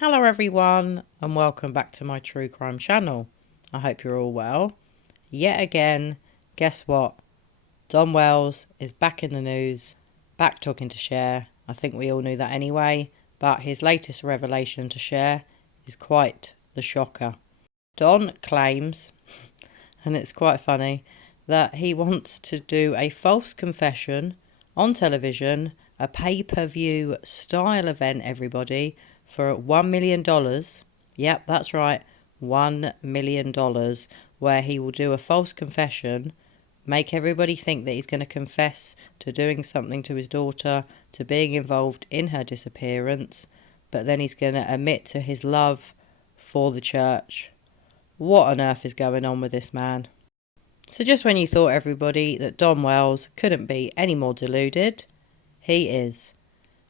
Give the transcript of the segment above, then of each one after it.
Hello everyone and welcome back to my true crime channel. I hope you're all well. Yet again, guess what? Don Wells is back in the news, back talking to Cher. I think we all knew that anyway, but his latest revelation to Cher is quite the shocker. Don claims, and it's quite funny, that he wants to do a false confession on television, a pay-per-view style event, everybody, for $1 million. Yep, that's right, $1 million, where he will do a false confession, make everybody think that he's going to confess to doing something to his daughter, to being involved in her disappearance, but then he's going to admit to his love for the church. What on earth is going on with this man? So just when you thought, everybody, that Don Wells couldn't be any more deluded, he is.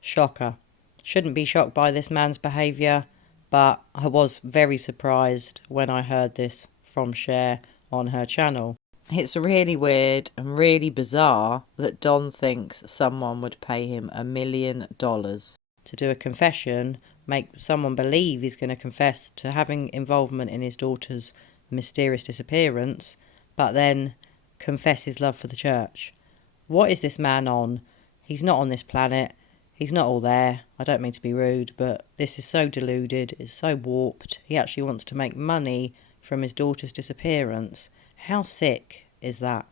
Shocker. Shouldn't be shocked by this man's behaviour, but I was very surprised when I heard this from Cher on her channel. It's really weird and really bizarre that Don thinks someone would pay him $1 million to do a confession, make someone believe he's going to confess to having involvement in his daughter's mysterious disappearance, but then confess his love for the church. What is this man on? He's not on this planet. He's not all there. I don't mean to be rude, but this is so deluded. It's so warped. He actually wants to make money from his daughter's disappearance. How sick is that?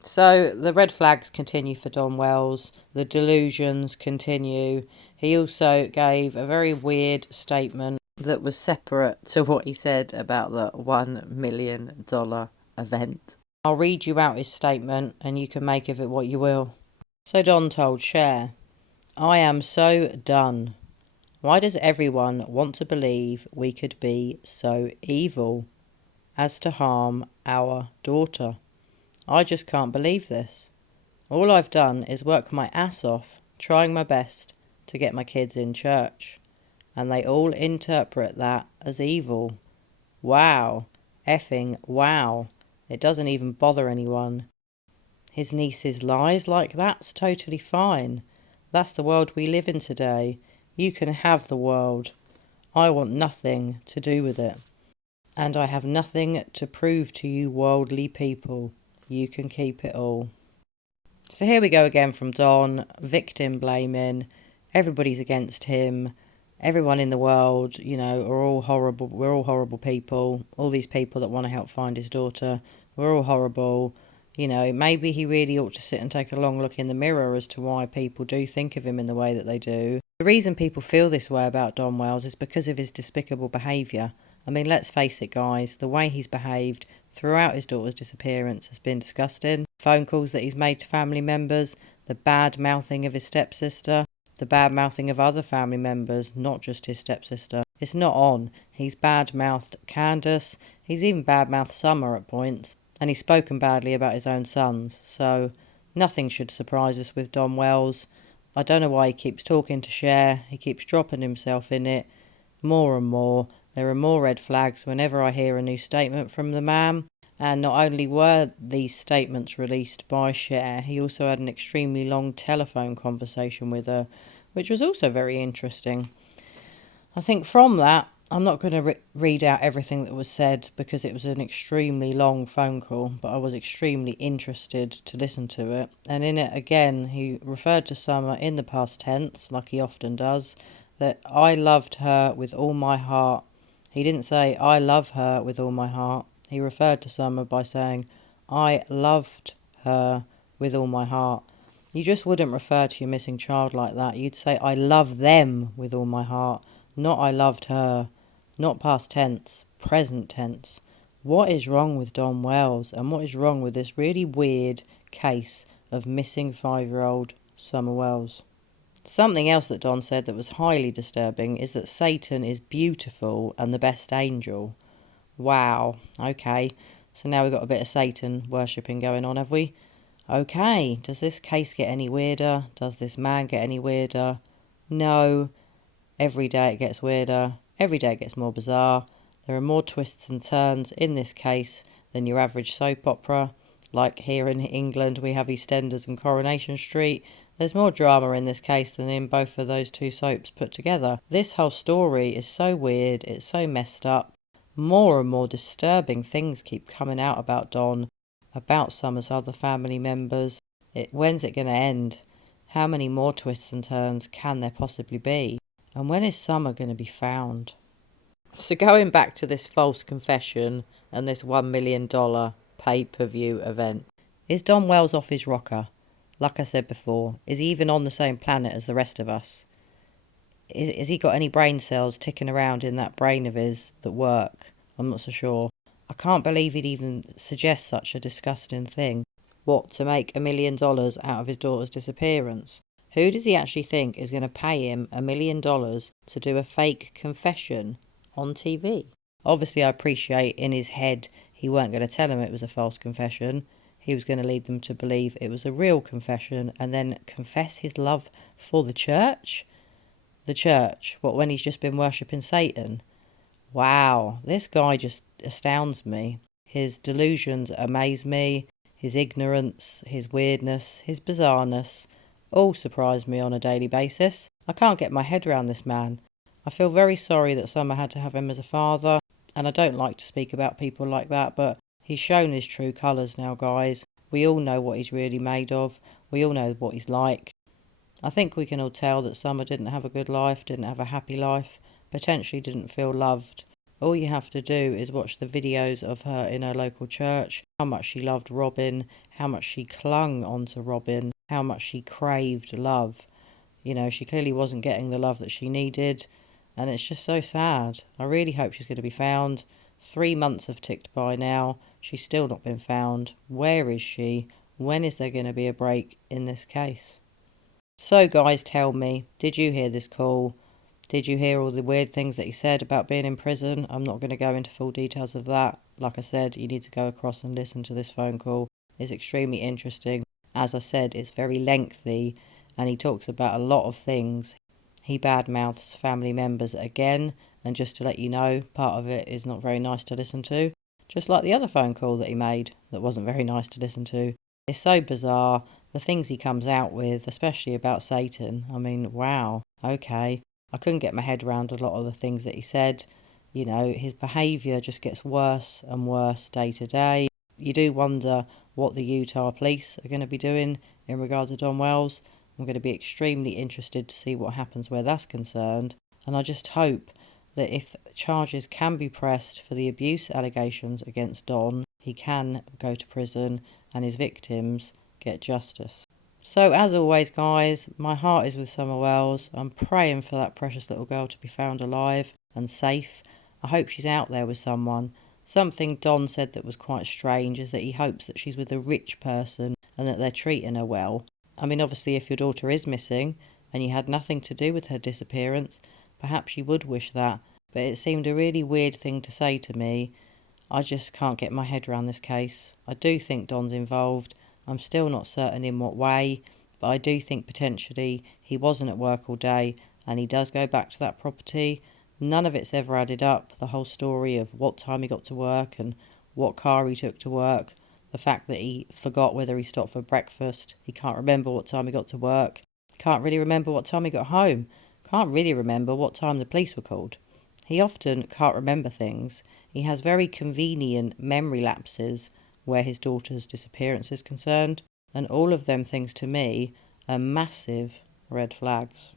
So the red flags continue for Don Wells. The delusions continue. He also gave a very weird statement that was separate to what he said about the $1 million event. I'll read you out his statement and you can make of it what you will. So Don told Cher, "I am so done. Why does everyone want to believe we could be so evil as to harm our daughter? I just can't believe this. All I've done is work my ass off, trying my best to get my kids in church, and they all interpret that as evil. Wow. Effing wow. It doesn't even bother anyone. His niece's lies like that's totally fine. That's the world we live in today. You can have the world. I want nothing to do with it. And I have nothing to prove to you worldly people. You can keep it all." So here we go again from Don, victim blaming. Everybody's against him. Everyone in the world, are all horrible. We're all horrible people. All these people that want to help find his daughter, we're all horrible. Maybe he really ought to sit and take a long look in the mirror as to why people do think of him in the way that they do. The reason people feel this way about Don Wells is because of his despicable behaviour. I mean, let's face it, guys, the way he's behaved throughout his daughter's disappearance has been disgusting. Phone calls that he's made to family members, the bad-mouthing of his stepsister, the bad-mouthing of other family members, not just his stepsister. It's not on. He's bad-mouthed Candace. He's even bad-mouthed Summer at points. And he's spoken badly about his own sons. So nothing should surprise us with Don Wells. I don't know why he keeps talking to Cher. He keeps dropping himself in it more and more. There are more red flags whenever I hear a new statement from the man. And not only were these statements released by Cher, he also had an extremely long telephone conversation with her, which was also very interesting. I think from that, I'm not going to read out everything that was said because it was an extremely long phone call, but I was extremely interested to listen to it. And in it, again, he referred to Summer in the past tense, like he often does, that I loved her with all my heart. He didn't say, I love her with all my heart. He referred to Summer by saying, I loved her with all my heart. You just wouldn't refer to your missing child like that. You'd say, I love them with all my heart, not I loved her. Not past tense, present tense. What is wrong with Don Wells, and what is wrong with this really weird case of missing 5-year-old Summer Wells? Something else that Don said that was highly disturbing is that Satan is beautiful and the best angel. Wow, okay. So now we've got a bit of Satan worshipping going on, have we? Okay, does this case get any weirder? Does this man get any weirder? No. Every day it gets weirder. Every day it gets more bizarre. There are more twists and turns in this case than your average soap opera. Like here in England, we have EastEnders and Coronation Street. There's more drama in this case than in both of those two soaps put together. This whole story is so weird, it's so messed up. More and more disturbing things keep coming out about Don, about Summer's other family members. When's it going to end? How many more twists and turns can there possibly be? And when is Summer going to be found? So going back to this false confession and this $1 million pay-per-view event, is Don Wells off his rocker? Like I said before, is he even on the same planet as the rest of us? Is he got any brain cells ticking around in that brain of his that work? I'm not so sure. I can't believe he'd even suggest such a disgusting thing. What, to make $1 million out of his daughter's disappearance? Who does he actually think is going to pay him $1 million to do a fake confession on TV? Obviously, I appreciate in his head he weren't going to tell him it was a false confession. He was going to lead them to believe it was a real confession and then confess his love for the church? The church? What, when he's just been worshipping Satan? Wow, this guy just astounds me. His delusions amaze me. His ignorance, his weirdness, his bizarreness all surprise me on a daily basis. I can't get my head around this man. I feel very sorry that Summer had to have him as a father, and I don't like to speak about people like that, but he's shown his true colours now, guys. We all know what he's really made of. We all know what he's like. I think we can all tell that Summer didn't have a good life, didn't have a happy life, potentially didn't feel loved. All you have to do is watch the videos of her in her local church, how much she loved Robin, how much she clung onto Robin, how much she craved love. You know, she clearly wasn't getting the love that she needed, and it's just so sad. I really hope she's going to be found. 3 months have ticked by now. She's still not been found. Where is she? When is there going to be a break in this case? So guys, tell me, did you hear this call? Did you hear all the weird things that he said about being in prison? I'm not going to go into full details of that. Like I said, you need to go across and listen to this phone call. It's extremely interesting. As I said, it's very lengthy and he talks about a lot of things. He badmouths family members again, and just to let you know, part of it is not very nice to listen to. Just like the other phone call that he made that wasn't very nice to listen to. It's so bizarre, the things he comes out with, especially about Satan. I mean, wow, okay. I couldn't get my head around a lot of the things that he said. You know, his behaviour just gets worse and worse day to day. You do wonder what the Utah police are going to be doing in regard to Don Wells. I'm going to be extremely interested to see what happens where that's concerned. And I just hope that if charges can be pressed for the abuse allegations against Don, he can go to prison and his victims get justice. So as always, guys, my heart is with Summer Wells. I'm praying for that precious little girl to be found alive and safe. I hope she's out there with someone. Something Don said that was quite strange is that he hopes that she's with a rich person and that they're treating her well. I mean, obviously, if your daughter is missing and you had nothing to do with her disappearance, perhaps you would wish that. But it seemed a really weird thing to say to me. I just can't get my head around this case. I do think Don's involved. I'm still not certain in what way, but I do think potentially he wasn't at work all day and he does go back to that property. None of it's ever added up, the whole story of what time he got to work and what car he took to work. The fact that he forgot whether he stopped for breakfast. He can't remember what time he got to work. Can't really remember what time he got home. Can't really remember what time the police were called. He often can't remember things. He has very convenient memory lapses where his daughter's disappearance is concerned, and all of them things to me are massive red flags.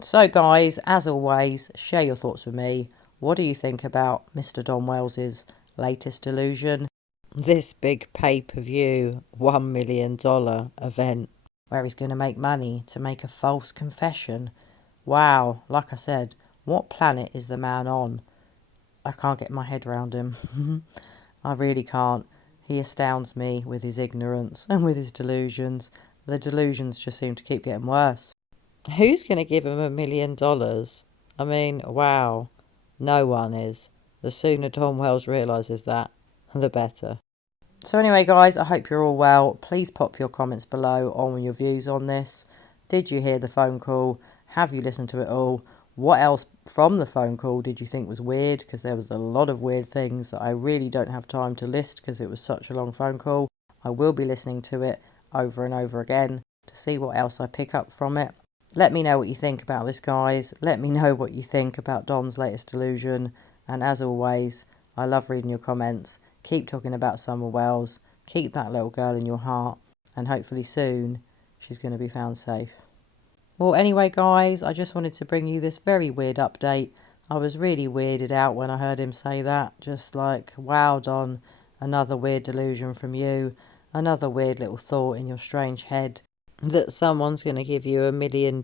So guys, as always, share your thoughts with me. What do you think about Mr. Don Wells's latest delusion? This big pay-per-view $1 million event where he's going to make money to make a false confession. Wow, like I said, what planet is the man on? I can't get my head around him. I really can't. He astounds me with his ignorance and with his delusions. The delusions just seem to keep getting worse. Who's going to give him $1 million? I mean, wow. No one is. The sooner Don Wells realises that, the better. So anyway, guys, I hope you're all well. Please pop your comments below on your views on this. Did you hear the phone call? Have you listened to it all? What else from the phone call did you think was weird? Because there was a lot of weird things that I really don't have time to list because it was such a long phone call. I will be listening to it over and over again. to see what else I pick up from it. Let me know what you think about this, guys. Let me know what you think about Don's latest delusion. And as always, I love reading your comments. Keep talking about Summer Wells. Keep that little girl in your heart. And hopefully soon, she's going to be found safe. Well, anyway, guys, I just wanted to bring you this very weird update. I was really weirded out when I heard him say that. Just like, wow, Don, another weird delusion from you. Another weird little thought in your strange head that someone's going to give you $1 million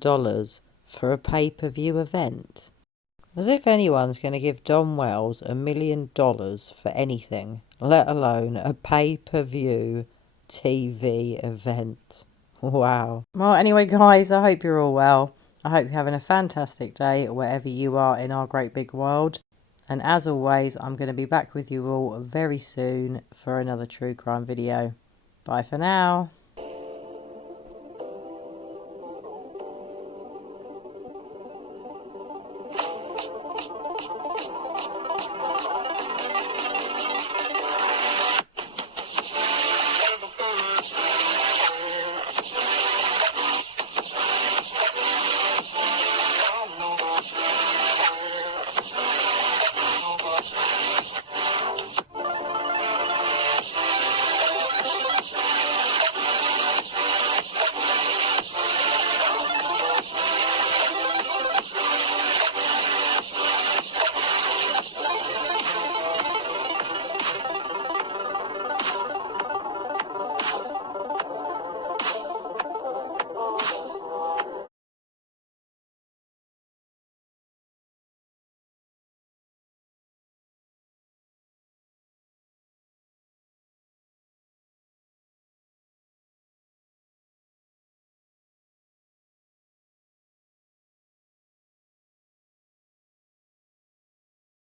for a pay-per-view event. As if anyone's going to give Don Wells $1 million for anything, let alone a pay-per-view TV event. Wow. Well, anyway, guys, I hope you're all well. I hope you're having a fantastic day wherever you are in our great big world. And as always, I'm going to be back with you all very soon for another true crime video. Bye for now.